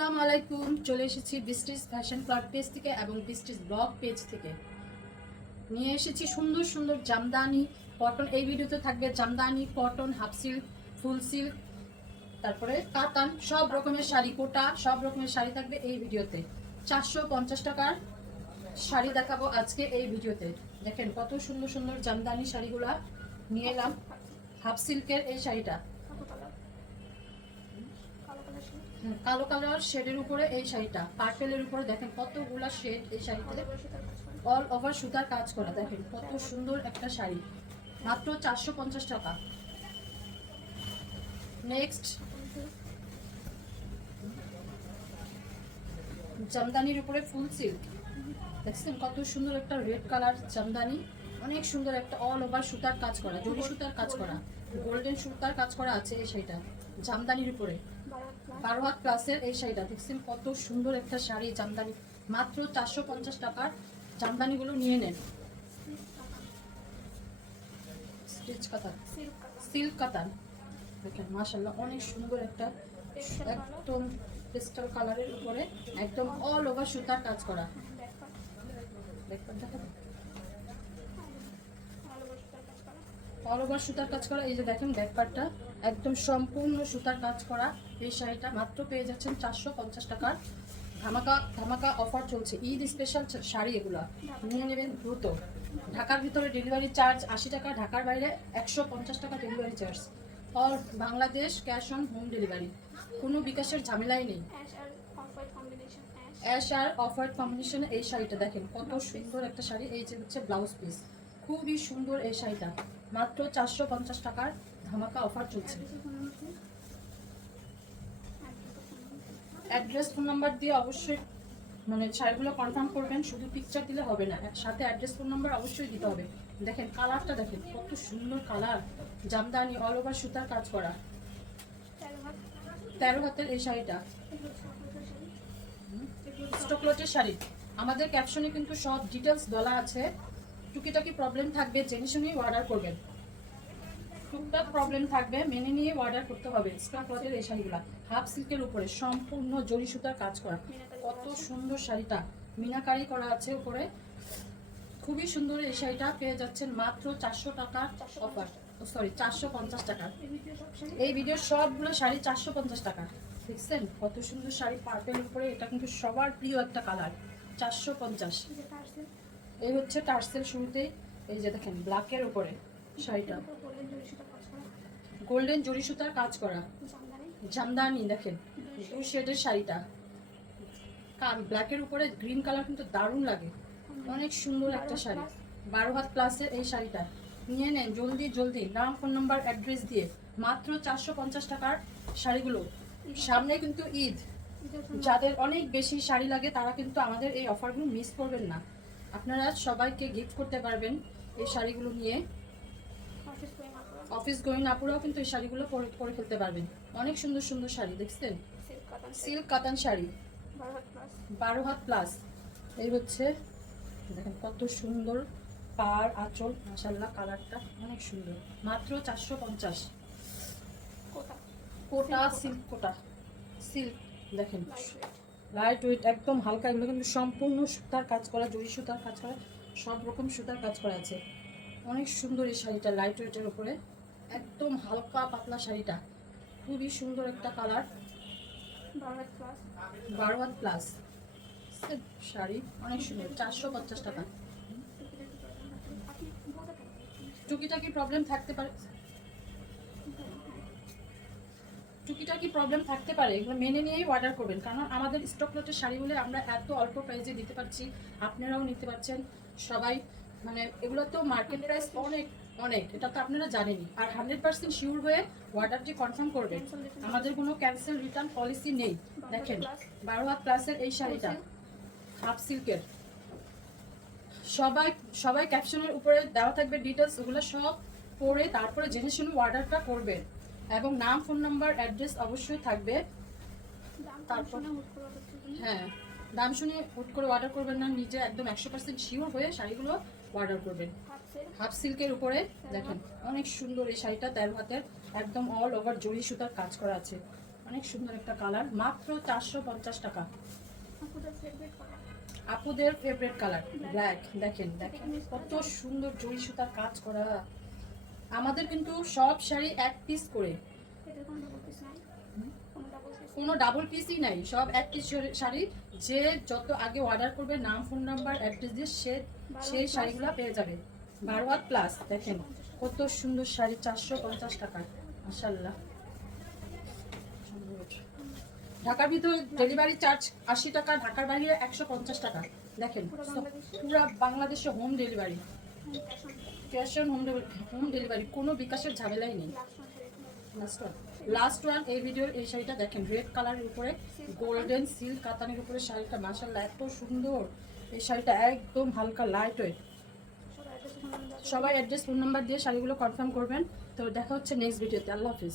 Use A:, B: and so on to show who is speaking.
A: আসসালামু আলাইকুম, চলে এসেছি বিস্টিস ফ্যাশন ক্লাব পেজ থেকে এবং বিস্টিস ব্লগ পেজ থেকে। নিয়ে এসেছি সুন্দর সুন্দর জামদানি কটন এই ভিডিওতে থাকবে jamdani cotton half silk full silk তারপরে কাতান সব রকমের শাড়ি, কোটা, সব রকমের শাড়ি থাকবে এই ভিডিওতে। চারশো পঞ্চাশ টাকার শাড়ি দেখাবো আজকে এই ভিডিওতে। দেখেন কত সুন্দর সুন্দর জামদানি শাড়িগুলা নিয়ে এলাম হাফ সিল্কের এই শাড়িটা হুম, কালো কালার শেডের উপরে এই শাড়িটা। পার্পেলের উপরে দেখেন কতগুলা শেড এই শাড়িতে। অল ওভার সুতার কাজ করা, দেখেন কত সুন্দর একটা শাড়ি। মাত্র চারশো পঞ্চাশ টাকা। নেক্সট জামদানির উপরে ফুল সিল্ক। দেখছেন কত সুন্দর একটা রেড কালার জামদানি। অনেক সুন্দর একটা অল ওভার সুতার কাজ করা, জরি সুতার কাজ করা গোল্ডেন সুতার কাজ করা আছে এই শাড়িটা, জামদানির উপরে। বারো হাত ক্লাসের এই শাড়িটা। দেখছেন কত সুন্দর একটা শাড়ি জামদানি। মাত্র চারশো পঞ্চাশ টাকার জামদানিগুলো নিয়ে নেন। স্টিচ কাতান সিল্ক কাতান দেখেন মাশাল্লাহ অনেক সুন্দর একটা একদম ক্রিস্টাল কালারের উপরে একদম অল ওভার সুতার কাজ করা। অল ওভার সুতার কাজ করা। এই যে দেখেন ব্যাকপারটা একদম সম্পূর্ণ সুতার কাজ করা এই শাড়িটা। মাত্র পেয়ে যাচ্ছেন চারশো পঞ্চাশ টাকার। ধামাকা ধামাকা অফার চলছে। ঈদ স্পেশাল শাড়ি এগুলা। নিয়ে নেবেন দ্রুত। ঢাকার ভিতরে ডেলিভারি চার্জ আশি টাকা ঢাকার বাইরে একশো পঞ্চাশ টাকা delivery charge all Bangladesh cash on home delivery কোনো বিকাশের ঝামেলাই নেই। অ্যাশ আর অফ হোয়াইট কম্বিনেশনে এই শাড়িটা দেখেন কত সুন্দর একটা শাড়ি। এই যে হচ্ছে ব্লাউজ পিস খুবই সুন্দর এই শাড়িটা। মাত্র চারশো পঞ্চাশ টাকার ধামাকা অফার চলছে। অ্যাড্রেস ফোন নাম্বার দিয়ে অবশ্যই মানে শাড়িগুলো কনফার্ম করবেন, শুধু পিকচার দিলে হবে না, সাথে অ্যাড্রেস ফোন নাম্বার অবশ্যই দিতে হবে। দেখেন কালারটা দেখেন, কত সুন্দর কালার জামদানি অল ওভার সুতার কাজ করা। তেরো হাতের এই শাড়িটা। স্টকলটের শাড়ি। আমাদের ক্যাপশনে কিন্তু সব ডিটেলস বলা আছে। টুকিটাকি প্রবলেম থাকবে, জেনে শুনেই অর্ডার করবেন। টুকটাক প্রবলেম থাকবে, মেনে নিয়ে অর্ডার করতে হবে। স্টকলটের এই শাড়িগুলো হাফ সিল্কের উপরে সম্পূর্ণ জরি সুতার কাজ করা। কত সুন্দর শাড়িটা। মিনাকারি করা আছে উপরে। খুবই সুন্দর এই শাড়িটা পেয়ে যাচ্ছেন মাত্র চারশো টাকা অফার সরি চারশো পঞ্চাশ টাকা এই ভিডিওর সবগুলো শাড়ি চারশো পঞ্চাশ টাকা দেখছেন? কত সুন্দর শাড়ি পার্পেল উপরে। এটা কিন্তু সবার প্রিয় একটা কালার চারশো পঞ্চাশ। এই হচ্ছে টার্সেল শুরুতেই এই যে দেখেন ব্ল্যাকের উপরে শাড়িটা। গোল্ডেন জরি সুতার কাজ করা। জামদানি। দেখেন দুই শেডের শাড়িটা। ব্ল্যাকের উপরে গ্রিন কালার কিন্তু দারুণ লাগে। অনেক সুন্দর একটা শাড়ি। বারো হাত প্লাসের এই শাড়িটা। নিয়ে নেন জলদি জলদি। নাম ফোন নাম্বার অ্যাড্রেস দিয়ে। মাত্র চারশো পঞ্চাশ টাকার শাড়িগুলো। সামনে কিন্তু ঈদ। যাদের অনেক বেশি শাড়ি লাগে তারা কিন্তু আমাদের এই অফারগুলো মিস করবেন না। আপনারা সবাইকে গিফট করতে পারবেন এই শাড়িগুলো নিয়ে। অফিস গোয়িং আপুরাও কিন্তু এই শাড়িগুলো পরে পরে ফেলতে পারবেন। অনেক সুন্দর সুন্দর শাড়ি দেখছেন? সিল্ক কাতান শাড়ি। বারো হাত প্লাস এই হচ্ছে দেখেন কত সুন্দর পার আঁচল মাসাল্লাহ কালারটা অনেক সুন্দর। মাত্র চারশো পঞ্চাশ। কোটা। সিল্ক কোটা। সিল্ক দেখেন। লাইট ওয়েট একদম হালকা এগুলো কিন্তু সম্পূর্ণ সুতার কাজ করা জরি সুতার কাজ করা সব রকম সুতার কাজ করা আছে। অনেক সুন্দর এই শাড়িটা লাইট ওয়েটের উপরে। একদম হালকা পাতলা শাড়িটা। খুবই সুন্দর একটা কালার বারো হাত প্লাস শাড়ি অনেক সুন্দর চারশো পঞ্চাশ টাকা। টুকিটাকি প্রবলেম থাকতে পারে। টুকিটাকি প্রবলেম থাকতে পারে এগুলো মেনে নিয়েই অর্ডার করবেন। কারণ আমাদের স্টক লটের শাড়িগুলো আমরা এত অল্প প্রাইসে দিতে পারছি আপনারাও নিতে পারছেন সবাই মানে এগুলো তো মার্কেট প্রাইস অনেক অনেক এটা তো আপনারা জানেনই। আর হান্ড্রেড পার্সেন্ট শিওর হয়ে অর্ডারটি কনফার্ম করবেন আমাদের কোনো ক্যান্সেল রিটার্ন পলিসি নেই। দেখেন বারো হাত প্লাসের এই শাড়িটা হাফ সিল্কের সবাই সবাই ক্যাপশনের উপরে দেওয়া থাকবে ডিটেলস ওগুলো সব পরে তারপরে জেনে শুনে অর্ডারটা করবেন। এবং নাম ফোন নাম্বার অ্যাড্রেস অবশ্যই থাকবে। তারপর হ্যাঁ দাম শুনে হুট করে অর্ডার করবেন না নিজে একদম একশো পার্সেন্ট শিওর হয়ে শাড়িগুলো অর্ডার করবেন। হাফ সিল্কের উপরে দেখেন অনেক সুন্দর এই শাড়িটা তেরো হাতের একদম অল ওভার জরি সুতার কাজ করা আছে। অনেক সুন্দর একটা কালার মাত্র চারশো পঞ্চাশ টাকা।
B: আপুদের ফেভারিট কালার
A: ব্ল্যাক দেখেন দেখেন কত সুন্দর জরি সুতার কাজ করা। আমাদের কিন্তু সব শাড়ি এক পিস করে।
B: কোনো ডাবল
A: পিসই নাই সব এক পিস শাড়ি যে যত আগে অর্ডার করবে নাম ফোন নাম্বার অ্যাড্রেস দিয়ে সে সেই শাড়িগুলো পেয়ে যাবে। বারো হাত প্লাস দেখেন কত সুন্দর শাড়ি চারশো পঞ্চাশ টাকা মাসাল্লাহ ঢাকার ভিতরে ডেলিভারি চার্জ আশি টাকা ঢাকার বাইরে একশো পঞ্চাশ টাকা। দেখেন
B: পুরো বাংলাদেশে?
A: Home delivery
B: cash on
A: home delivery home delivery কোনো বিকাশের ঝামেলাই নেই।
B: লাস্ট ওয়ান
A: লাস্ট ওয়ান এই ভিডিওর এই শাড়িটা দেখেন রেড কালারের উপরে গোল্ডেন সিল্ক কাতানের উপরে শাড়িটা মাসাল্লাহ এত সুন্দর। এই শাড়িটা একদম হালকা লাইট ওয়েট সবাই অ্যাড্রেস ফোন নাম্বার দিয়ে শাড়িগুলো কনফার্ম করবেন। তো দেখা হচ্ছে নেক্সট ভিডিওতে আল্লাহ হাফিজ।